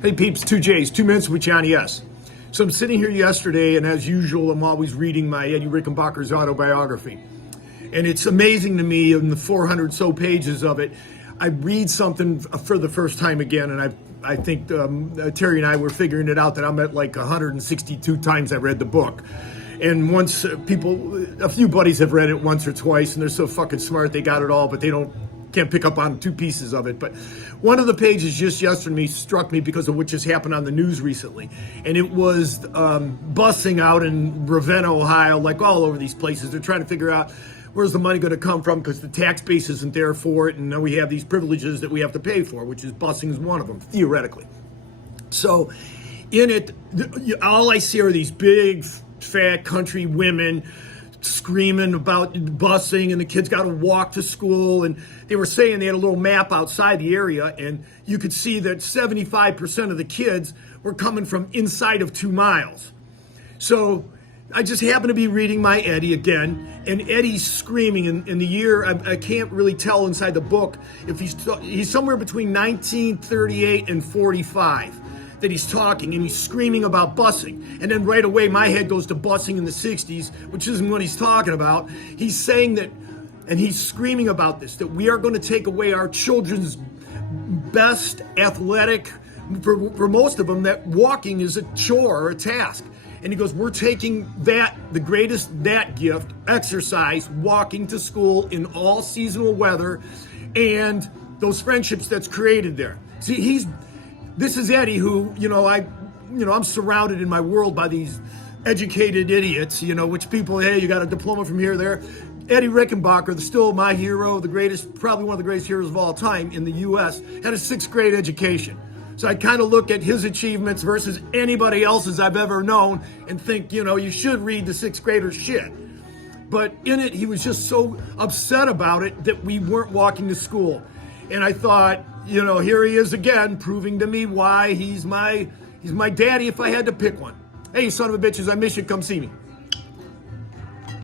Hey peeps, two J's, 2 minutes with Johnny S. So I'm sitting here yesterday, and as usual, I'm always reading my Eddie Rickenbacker's autobiography. And it's amazing to me, in the 400 so pages of it, I read something for the first time again, and I think Terry and I were figuring it out that I'm at like 162 times I read the book. And once a few buddies have read it once or twice, and they're so fucking smart, they got it all, but they can't pick up on 2 pieces of it. But one of the pages just yesterday struck me because of what just happened on the news recently. And it was busing out in Ravenna, Ohio, like all over these places. They're trying to figure out where's the money going to come from because the tax base isn't there for it. And now we have these privileges that we have to pay for, which is busing is one of them, theoretically. So in it, all I see are these big, fat country women screaming about busing, and the kids got to walk to school. And they were saying they had a little map outside the area, and you could see that 75% of the kids were coming from inside of 2 miles. So I just happened to be reading my Eddie again, and Eddie's screaming in the year, I can't really tell inside the book if he's somewhere between 1938 and 45. That he's talking, and he's screaming about busing. And then right away my head goes to busing in the 60s, which isn't what he's talking about. He's saying that, and he's screaming about this, that we are going to take away our children's best athletic, for most of them, that walking is a chore or a task. And he goes, we're taking the greatest gift, exercise, walking to school in all seasonal weather, and those friendships that's created there. See, this is Eddie, who, I'm surrounded in my world by these educated idiots, which people, hey, you got a diploma from here, there. Eddie Rickenbacker, still my hero, probably one of the greatest heroes of all time in the U.S., had a 6th grade education. So I kind of look at his achievements versus anybody else's I've ever known and think, you should read the 6th grader's shit. But in it, he was just so upset about it that we weren't walking to school. And I thought, here he is again, proving to me why he's my daddy if I had to pick one. Hey, son of a bitches, I miss you. Come see me.